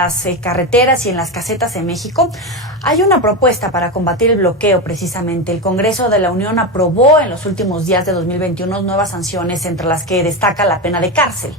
las carreteras y en las casetas en México, hay una propuesta para combatir el bloqueo precisamente. El Congreso de la Unión aprobó en los últimos días de 2021 nuevas sanciones, entre las que destaca la pena de cárcel.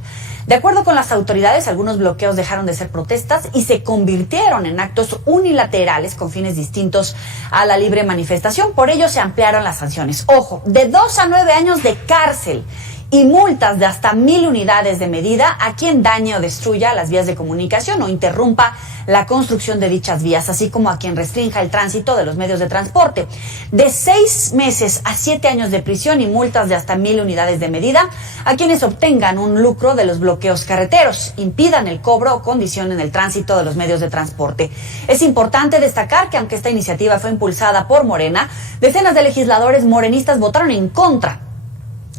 De acuerdo con las autoridades, algunos bloqueos dejaron de ser protestas y se convirtieron en actos unilaterales con fines distintos a la libre manifestación. Por ello se ampliaron las sanciones. Ojo, de 2 a 9 años de cárcel y multas de hasta 1,000 unidades de medida a quien dañe o destruya las vías de comunicación o interrumpa la construcción de dichas vías, así como a quien restrinja el tránsito de los medios de transporte. De 6 meses a 7 años de prisión y multas de hasta 1,000 unidades de medida a quienes obtengan un lucro de los bloqueos carreteros, impidan el cobro o condicionen el tránsito de los medios de transporte. Es importante destacar que aunque esta iniciativa fue impulsada por Morena, decenas de legisladores morenistas votaron en contra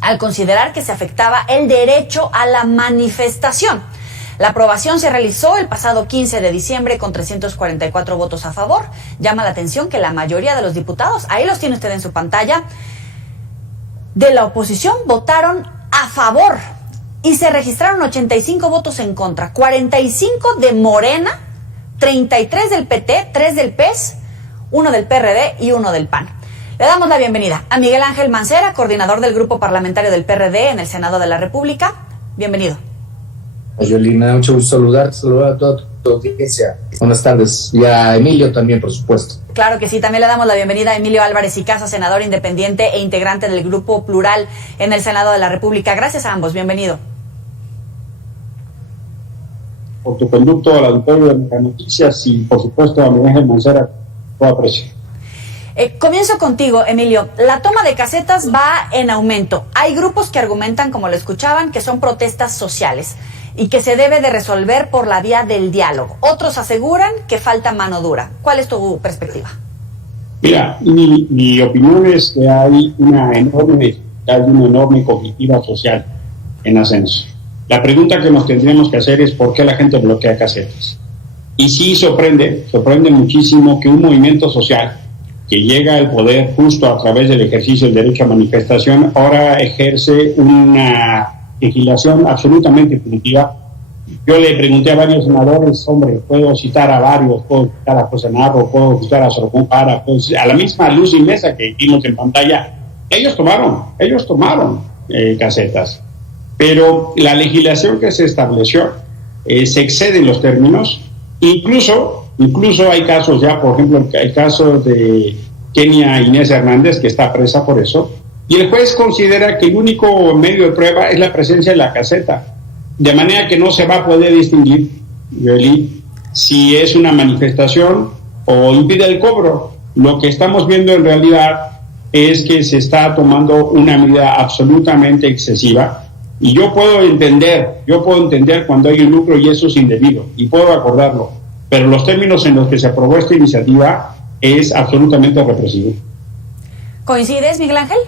al considerar que se afectaba el derecho a la manifestación. La aprobación se realizó el pasado 15 de diciembre con 344 votos a favor. Llama la atención que la mayoría de los diputados, ahí los tiene usted en su pantalla, de la oposición votaron a favor y se registraron 85 votos en contra, 45 de Morena, 33 del PT, 3 del PES, 1 del PRD y 1 del PAN. Le damos la bienvenida a Miguel Ángel Mancera, coordinador del Grupo Parlamentario del PRD en el Senado de la República. Bienvenido. Yoli, me da mucho gusto saludar a toda tu audiencia. Buenas tardes. Y a Emilio también, por supuesto. Claro que sí, también le damos la bienvenida a Emilio Álvarez y Casa, senador independiente e integrante del Grupo Plural en el Senado de la República. Gracias a ambos, bienvenido. Por tu conducto al auditorio de las noticias y, por supuesto, a Miguel Ángel Mancera, todo aprecio. Comienzo contigo, Emilio. La toma de casetas va en aumento. Hay grupos que argumentan, como lo escuchaban, que son protestas sociales y que se debe de resolver por la vía del diálogo. Otros aseguran que falta mano dura. ¿Cuál es tu perspectiva? Mira, mi opinión es que hay una enorme cognitiva social en ascenso. La pregunta que nos tendríamos que hacer es ¿por qué la gente bloquea casetas? Y sí sorprende muchísimo que un movimiento social que llega al poder justo a través del ejercicio del derecho a manifestación, ahora ejerce una legislación absolutamente punitiva. Yo le pregunté a varios senadores, hombre, puedo citar a varios, puedo citar a José Narro, puedo citar a Sorocón Para, a la misma Luz y Mesa que vimos en pantalla. Ellos tomaron casetas, pero la legislación que se estableció se excede en los términos. Incluso hay casos ya, por ejemplo, el caso de Kenia Inés Hernández, que está presa por eso, y el juez considera que el único medio de prueba es la presencia de la caseta, de manera que no se va a poder distinguir, Yoli, si es una manifestación o impide el cobro. Lo que estamos viendo en realidad es que se está tomando una medida absolutamente excesiva, y yo puedo entender cuando hay un lucro y eso es indebido, y puedo acordarlo, pero los términos en los que se aprobó esta iniciativa es absolutamente represivo. ¿Coincides, Miguel Ángel?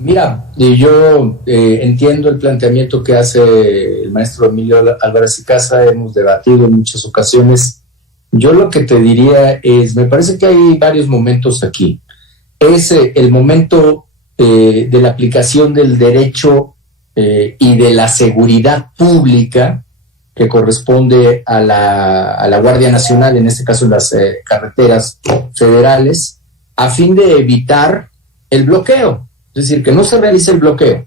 Mira, yo entiendo el planteamiento que hace el maestro Emilio Álvarez y Casa, hemos debatido en muchas ocasiones. Yo lo que te diría es, me parece que hay varios momentos aquí. Es el momento de la aplicación del derecho y de la seguridad pública que corresponde a la Guardia Nacional, en este caso en las carreteras federales, a fin de evitar el bloqueo, es decir, que no se realice el bloqueo.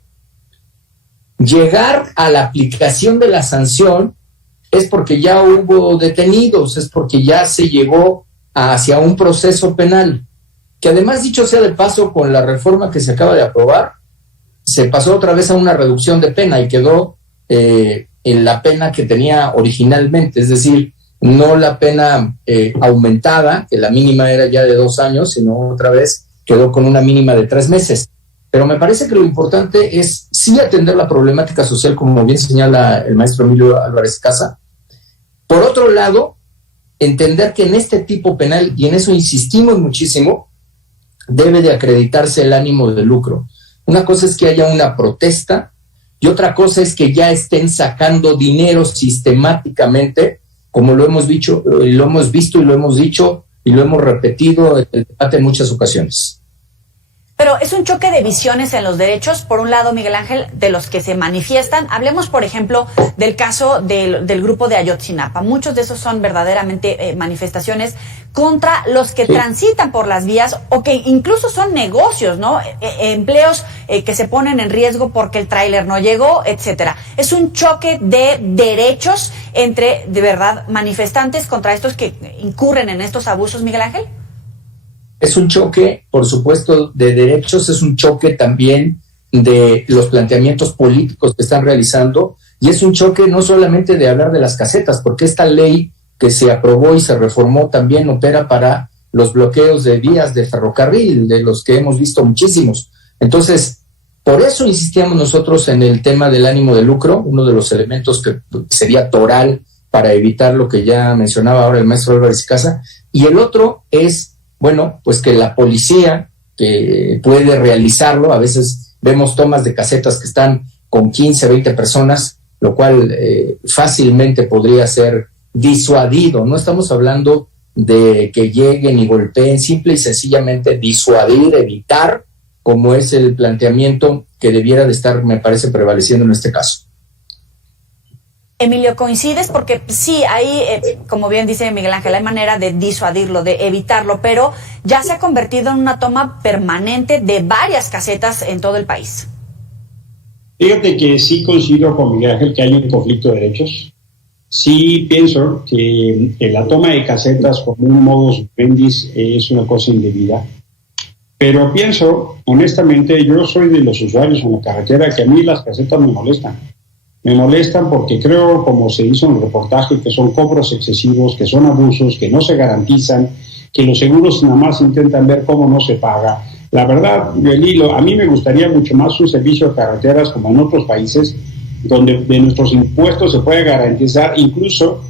Llegar a la aplicación de la sanción es porque ya hubo detenidos, es porque ya se llegó hacia un proceso penal, que además, dicho sea de paso, con la reforma que se acaba de aprobar, se pasó otra vez a una reducción de pena y quedó en la pena que tenía originalmente, es decir, no la pena aumentada, que la mínima era ya de 2 años, sino otra vez quedó con una mínima de 3 meses. Pero me parece que lo importante es sí atender la problemática social, como bien señala el maestro Emilio Álvarez Casa. Por otro lado, entender que en este tipo penal, y en eso insistimos muchísimo, debe de acreditarse el ánimo de lucro. Una cosa es que haya una protesta, y otra cosa es que ya estén sacando dinero sistemáticamente, como lo hemos visto y lo hemos dicho y lo hemos repetido en el debate en muchas ocasiones. Pero es un choque de visiones en los derechos. Por un lado, Miguel Ángel, de los que se manifiestan. Hablemos, por ejemplo, del caso del grupo de Ayotzinapa. Muchos de esos son verdaderamente manifestaciones contra los que transitan por las vías o que incluso son negocios, ¿no? Empleos que se ponen en riesgo porque el tráiler no llegó, etcétera. Es un choque de derechos entre, de verdad, manifestantes contra estos que incurren en estos abusos, Miguel Ángel. Es un choque, por supuesto, de derechos, es un choque también de los planteamientos políticos que están realizando, y es un choque no solamente de hablar de las casetas, porque esta ley que se aprobó y se reformó también opera para los bloqueos de vías de ferrocarril, de los que hemos visto muchísimos. Entonces, por eso insistíamos nosotros en el tema del ánimo de lucro, uno de los elementos que sería toral para evitar lo que ya mencionaba ahora el maestro Álvarez y Casa, y el otro es, bueno, pues que la policía que puede realizarlo, a veces vemos tomas de casetas que están con 15, 20 personas, lo cual fácilmente podría ser disuadido. No estamos hablando de que lleguen y golpeen, simple y sencillamente disuadir, evitar, como es el planteamiento que debiera de estar, me parece, prevaleciendo en este caso. Emilio, ¿coincides? Porque sí, ahí, como bien dice Miguel Ángel, hay manera de disuadirlo, de evitarlo, pero ya se ha convertido en una toma permanente de varias casetas en todo el país. Fíjate que sí coincido con Miguel Ángel que hay un conflicto de derechos. Sí pienso que la toma de casetas como un modus vivendi es una cosa indebida. Pero pienso, honestamente, yo soy de los usuarios en la carretera que a mí las casetas me molestan. Me molestan porque creo, como se hizo en el reportaje, que son cobros excesivos, que son abusos, que no se garantizan, que los seguros nada más intentan ver cómo no se paga. La verdad, a mí me gustaría mucho más un servicio de carreteras como en otros países, donde de nuestros impuestos se puede garantizar incluso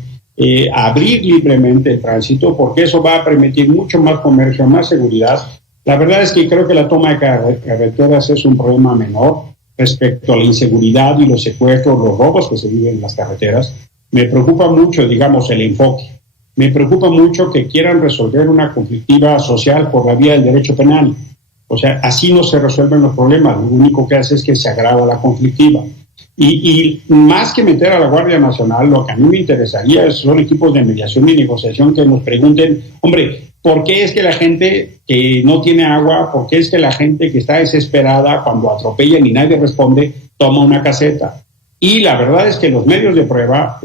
abrir libremente el tránsito, porque eso va a permitir mucho más comercio, más seguridad. La verdad es que creo que la toma de carreteras es un problema menor respecto a la inseguridad y los secuestros, los robos que se viven en las carreteras. Me preocupa mucho, digamos, el enfoque. Me preocupa mucho que quieran resolver una conflictiva social por la vía del derecho penal. O sea, así no se resuelven los problemas. Lo único que hace es que se agrava la conflictiva. Y más que meter a la Guardia Nacional, lo que a mí me interesaría son equipos de mediación y negociación que nos pregunten, hombre, ¿por qué es que la gente que no tiene agua, por qué es que la gente que está desesperada cuando atropellan y nadie responde, toma una caseta? Y la verdad es que los medios de prueba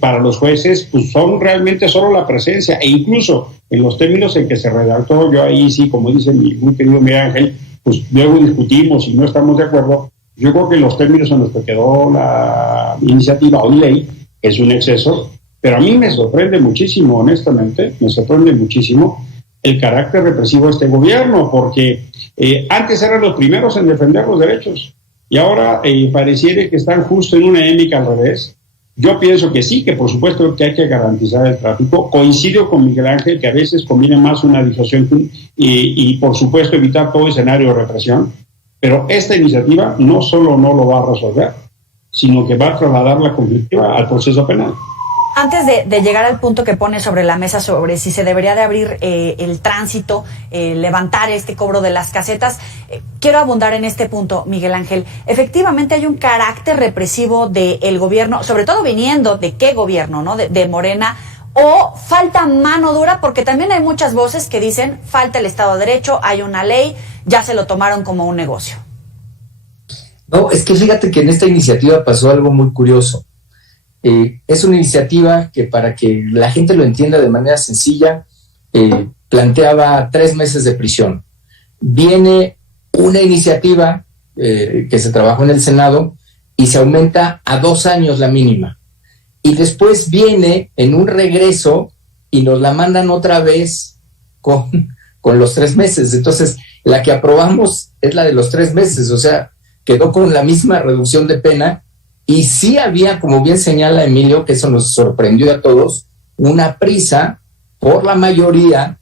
para los jueces pues son realmente solo la presencia, e incluso en los términos en que se redactó, yo ahí sí, como dice mi muy querido Miguel Ángel, pues luego discutimos y no estamos de acuerdo. Yo creo que los términos en los que quedó la iniciativa o ley es un exceso, pero a mí me sorprende muchísimo, honestamente, me sorprende muchísimo el carácter represivo de este gobierno, porque antes eran los primeros en defender los derechos y ahora pareciera que están justo en una émica al revés. Yo pienso que sí, que por supuesto que hay que garantizar el tráfico. Coincido con Miguel Ángel que a veces conviene más una disuasión y por supuesto evitar todo escenario de represión. Pero esta iniciativa no solo no lo va a resolver, sino que va a trasladar la conflictiva al proceso penal. Antes de llegar al punto que pone sobre la mesa sobre si se debería de abrir el tránsito, levantar este cobro de las casetas, quiero abundar en este punto, Miguel Ángel. Efectivamente hay un carácter represivo del gobierno, sobre todo viniendo de qué gobierno, ¿no? De Morena, o falta mano dura, porque también hay muchas voces que dicen falta el Estado de Derecho, hay una ley, ya se lo tomaron como un negocio. No, es que fíjate que en esta iniciativa pasó algo muy curioso. Es una iniciativa que, para que la gente lo entienda de manera sencilla, planteaba 3 meses de prisión. Viene una iniciativa que se trabajó en el Senado y se aumenta a 2 años la mínima. Y después viene en un regreso y nos la mandan otra vez con los 3 meses. Entonces, la que aprobamos es la de los 3 meses, o sea, quedó con la misma reducción de pena. Y sí había, como bien señala Emilio, que eso nos sorprendió a todos, una prisa por la mayoría,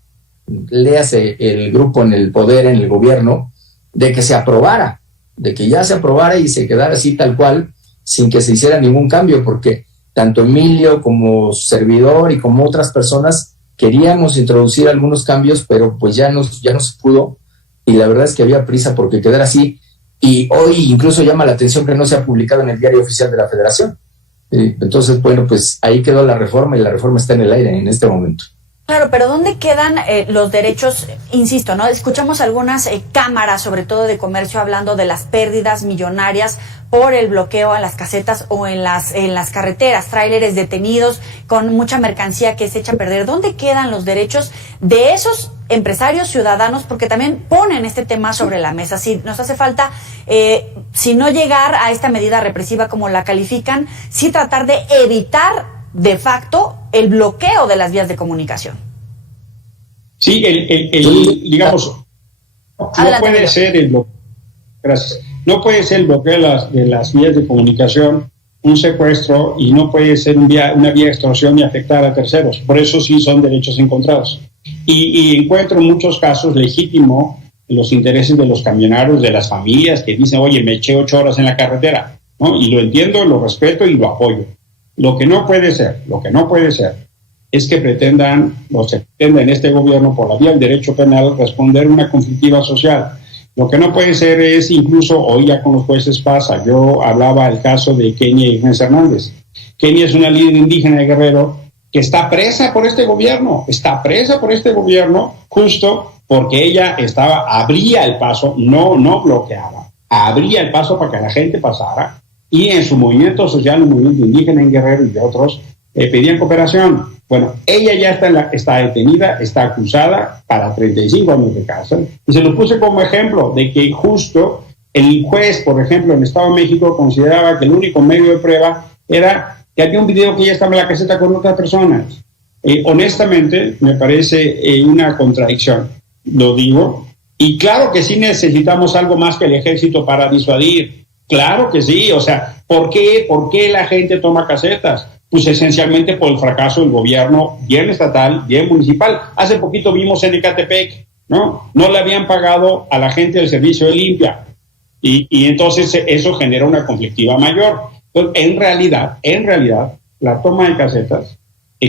léase el grupo en el poder, en el gobierno, de que se aprobara, de que ya se aprobara y se quedara así tal cual, sin que se hiciera ningún cambio, porque tanto Emilio como servidor y como otras personas queríamos introducir algunos cambios, pero pues ya no se pudo, y la verdad es que había prisa porque quedara así, y hoy incluso llama la atención que no se ha publicado en el Diario Oficial de la Federación. Entonces, bueno, pues ahí quedó la reforma y la reforma está en el aire en este momento. Claro, pero ¿dónde quedan los derechos? Insisto, ¿no? Escuchamos algunas cámaras, sobre todo de comercio, hablando de las pérdidas millonarias por el bloqueo a las casetas o en las carreteras, tráileres detenidos con mucha mercancía que se echa a perder. ¿Dónde quedan los derechos de esos empresarios ciudadanos? Porque también ponen este tema sobre la mesa. Si nos hace falta, si no llegar a esta medida represiva como la califican, sí tratar de evitar de facto el bloqueo de las vías de comunicación. Sí, digamos, no puede ser el bloqueo. Gracias. No puede ser el bloqueo de las vías de comunicación un secuestro, y no puede ser una vía de extorsión y afectar a terceros. Por eso sí son derechos encontrados. Y encuentro en muchos casos legítimo los intereses de los camioneros, de las familias que dicen, oye, me eché 8 horas en la carretera, ¿no? Y lo entiendo, lo respeto y lo apoyo. Lo que no puede ser es que pretendan este gobierno, por la vía del derecho penal, responder una conflictiva social. Lo que no puede ser es, incluso hoy ya con los jueces pasa, yo hablaba del caso de Kenia Ignace Hernández. Kenia es una líder indígena de Guerrero que está presa por este gobierno, justo porque ella abría el paso, no bloqueaba, abría el paso para que la gente pasara, y en su movimiento social, el movimiento indígena en Guerrero y de otros, pedían cooperación. Bueno, ella ya está detenida, está acusada para 35 años de cárcel, y se lo puse como ejemplo de que justo el juez, por ejemplo, en el Estado de México, consideraba que el único medio de prueba era que había un video que ella estaba en la caseta con otras personas. Honestamente, me parece una contradicción, lo digo, y claro que sí necesitamos algo más que el ejército para disuadir. Claro que sí, o sea, ¿por qué la gente toma casetas? Pues esencialmente por el fracaso del gobierno, bien estatal, bien municipal. Hace poquito vimos en Ecatepec, ¿no? No le habían pagado a la gente del servicio de limpia, y entonces eso genera una conflictiva mayor. Entonces, en realidad, la toma de casetas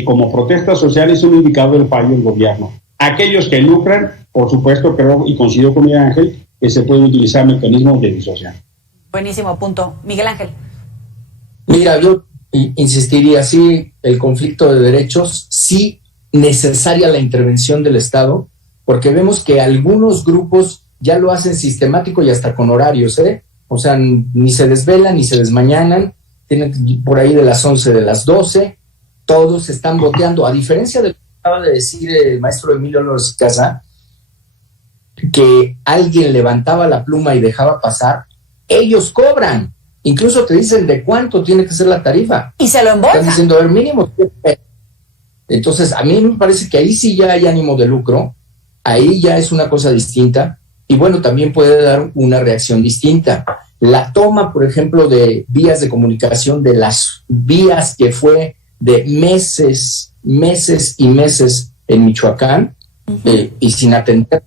como protesta social es un indicador del fallo del gobierno. Aquellos que lucran, por supuesto, creo y coincido con Miguel Ángel, que se pueden utilizar mecanismos de disuasión. Buenísimo punto. Miguel Ángel. Mira, yo insistiría, sí, el conflicto de derechos, sí, necesaria la intervención del Estado, porque vemos que algunos grupos ya lo hacen sistemático y hasta con horarios, o sea, ni se desvelan ni se desmañanan, tienen por ahí de las 11, de las 12, todos están boteando, a diferencia de lo que acaba de decir el maestro Emilio Álvarez y Casa, que alguien levantaba la pluma y dejaba pasar. Ellos cobran, incluso te dicen de cuánto tiene que ser la tarifa. Y se lo embolsan. Están diciendo, a ver, mínimo. Entonces, a mí me parece que ahí sí ya hay ánimo de lucro, ahí ya es una cosa distinta, y bueno, también puede dar una reacción distinta. La toma, por ejemplo, de vías de comunicación, de las vías que fue de meses y meses en Michoacán, y sin atender,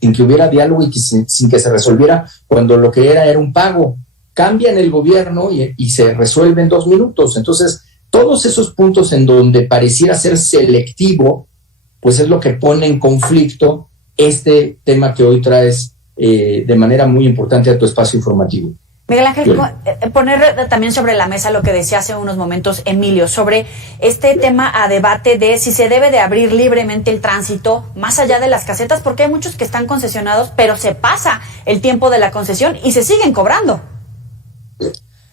sin que hubiera diálogo y sin que se resolviera, cuando lo que era un pago. Cambian el gobierno y se resuelve en 2 minutos. Entonces, todos esos puntos en donde pareciera ser selectivo, pues es lo que pone en conflicto este tema que hoy traes de manera muy importante a tu espacio informativo. Miguel Ángel, poner también sobre la mesa lo que decía hace unos momentos Emilio, sobre este tema a debate de si se debe de abrir libremente el tránsito más allá de las casetas, porque hay muchos que están concesionados, pero se pasa el tiempo de la concesión y se siguen cobrando.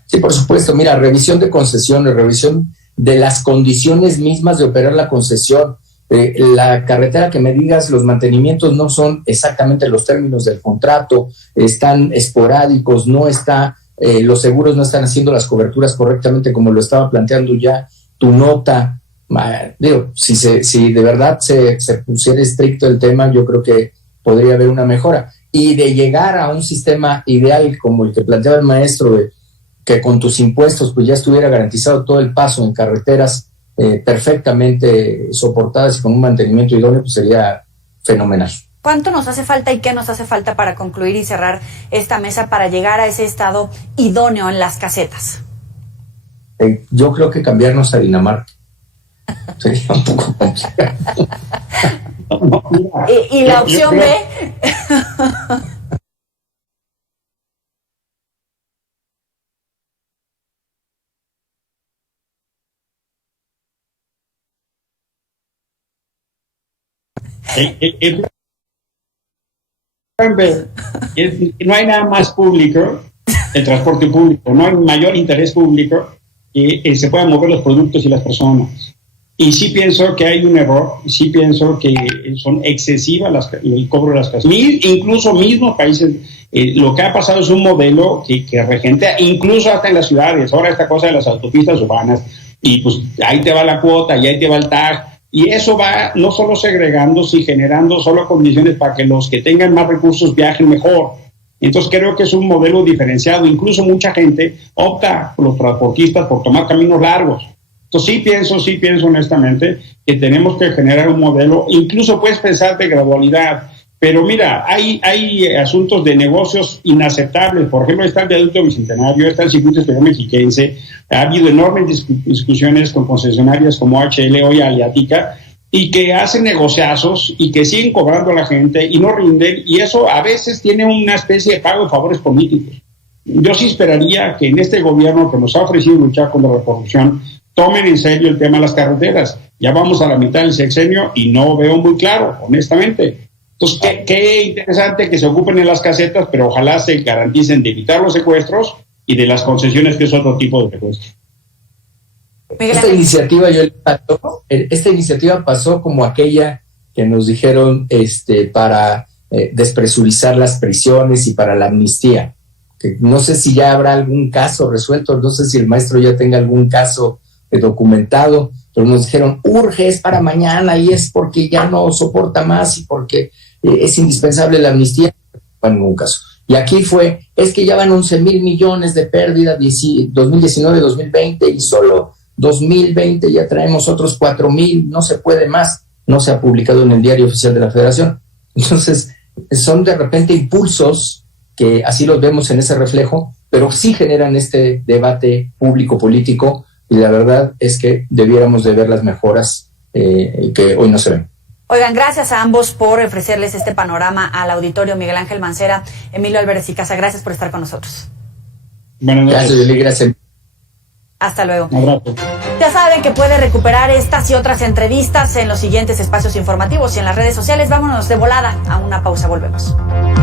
Sí, por supuesto. Mira, revisión de concesiones, revisión de las condiciones mismas de operar la concesión. La carretera que me digas, los mantenimientos no son exactamente los términos del contrato, están esporádicos, los seguros no están haciendo las coberturas correctamente como lo estaba planteando ya tu nota. Digo, si de verdad se pusiera estricto el tema, yo creo que podría haber una mejora. Y de llegar a un sistema ideal como el que planteaba el maestro, que con tus impuestos pues ya estuviera garantizado todo el paso en carreteras perfectamente soportadas y con un mantenimiento idóneo, pues sería fenomenal. ¿Cuánto nos hace falta y qué nos hace falta para concluir y cerrar esta mesa para llegar a ese estado idóneo en las casetas? Yo creo que cambiarnos a Dinamarca sería un poco complicado. No, mira, Y la opción B. No hay nada más público, el transporte público, no hay mayor interés público que se puedan mover los productos y las personas. Y sí pienso que hay un error, sí pienso que son excesivas el cobro de las casas. Incluso mismos países, lo que ha pasado es un modelo que regentea, incluso hasta en las ciudades. Ahora esta cosa de las autopistas urbanas, y pues ahí te va la cuota y ahí te va el tag. Y eso va no solo segregando, sino generando solo condiciones para que los que tengan más recursos viajen mejor. Entonces creo que es un modelo diferenciado. Incluso mucha gente opta, los transportistas, por tomar caminos largos. Entonces sí pienso honestamente que tenemos que generar un modelo, incluso puedes pensar de gradualidad, pero mira, hay asuntos de negocios inaceptables. Por ejemplo, está el viaducto Bicentenario, está el circuito exterior mexiquense, ha habido enormes discusiones con concesionarias como HL, hoy Aliática, y que hacen negociazos y que siguen cobrando a la gente y no rinden, y eso a veces tiene una especie de pago de favores políticos. Yo sí esperaría que en este gobierno que nos ha ofrecido luchar contra la corrupción, tomen en serio el tema de las carreteras. Ya vamos a la mitad del sexenio y no veo muy claro, honestamente. Entonces, qué interesante que se ocupen en las casetas, pero ojalá se garanticen de evitar los secuestros y de las concesiones, que es otro tipo de secuestro. Esta iniciativa pasó como aquella que nos dijeron para despresurizar las prisiones y para la amnistía. Que no sé si ya habrá algún caso resuelto, no sé si el maestro ya tenga algún caso documentado, pero nos dijeron, urge, es para mañana y es porque ya no soporta más y porque es indispensable la amnistía. En ningún caso. Y aquí es que ya van 11,000 millones de pérdida 2019-2020 y solo 2020 ya traemos otros 4,000, no se puede más, no se ha publicado en el Diario Oficial de la Federación. Entonces, son de repente impulsos que así los vemos en ese reflejo, pero sí generan este debate público-político. Y la verdad es que debiéramos de ver las mejoras que hoy no se ven. Oigan, gracias a ambos por ofrecerles este panorama al auditorio. Miguel Ángel Mancera, Emilio Álvarez y Casa, gracias por estar con nosotros. Buenas noches. Gracias, Lili, gracias. Hasta luego. Un abrazo. Ya saben que puede recuperar estas y otras entrevistas en los siguientes espacios informativos y en las redes sociales. Vámonos de volada a una pausa, volvemos.